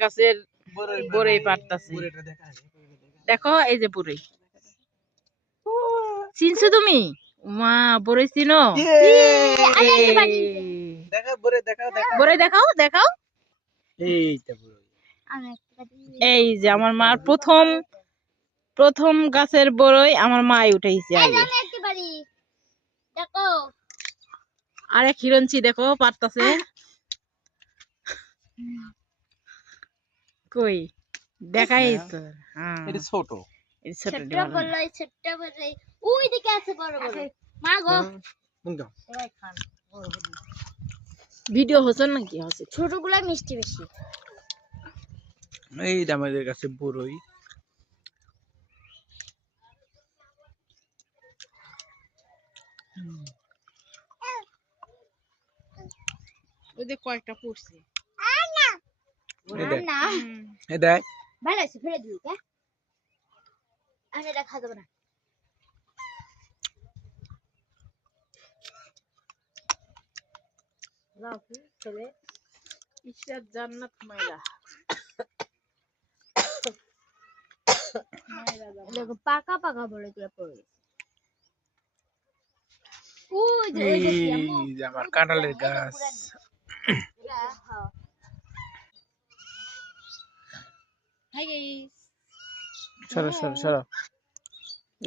গাছের বড়ই পারতাছে। দেখো এই যে বড়ই, চিনছো তুমি? মা বড়ই চিনো? বড়ই দেখাও দেখাও। এই যে আমার মার প্রথম গাছের বড়ই আমার মাই উঠাইছে আগে। আরেক হিরঞ্চি দেখো পারতাছে। কই দেখাই তো। এটা ছোট, ভিডিও হচ্ছে নাকি? হচ্ছে ছোটগুলা মিষ্টি বেশি। এই যে আমাদের কাছে বড়ই। ওই যে কয়েকটা পড়ছে। এই দেখ ভালো আছে, ফেলে দিই কে? আমি এটা খাবো না। লাফু ছেলে ইশরাত জান্নাত মাইরা। দেখো পাকা পাকা বলে গুলো পড়ে। এই যে আমার কাঁঠালের গাছ। হাই গাইস, সরো সরো সরো।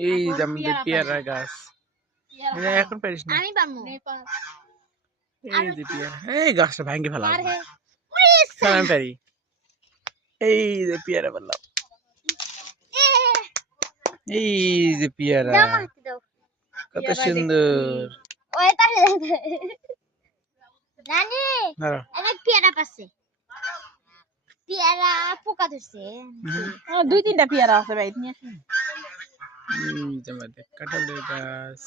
এই যে আমাদের পেয়ারা গাছ। এখন পারিস না। আমি পারবো। এই যে পেয়ারা, এই গাছটা ভাঙে ফেলা। আমি পারি। এই যে পেয়ারা বললাম, এই যে পেয়ারা কত সুন্দর। নানি অনেক পেয়ারা পাচ্ছে। পেয়ারা পোকা ধরছে। দুই তিনটা পেয়ারা আছে ভাই, নিয়ে আসুন। আমাদের কাঁঠালের গাছ।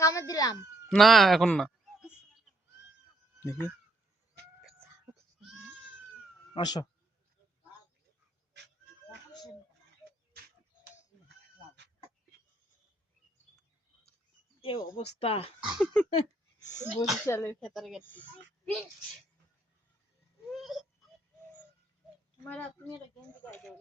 কামড় দিলাম না এখন না, দেখি আসো। এই অবস্থা বরিশালের খেতার গেছি। মারা তুমি এটা গেঞ্জি গায়ে দাও।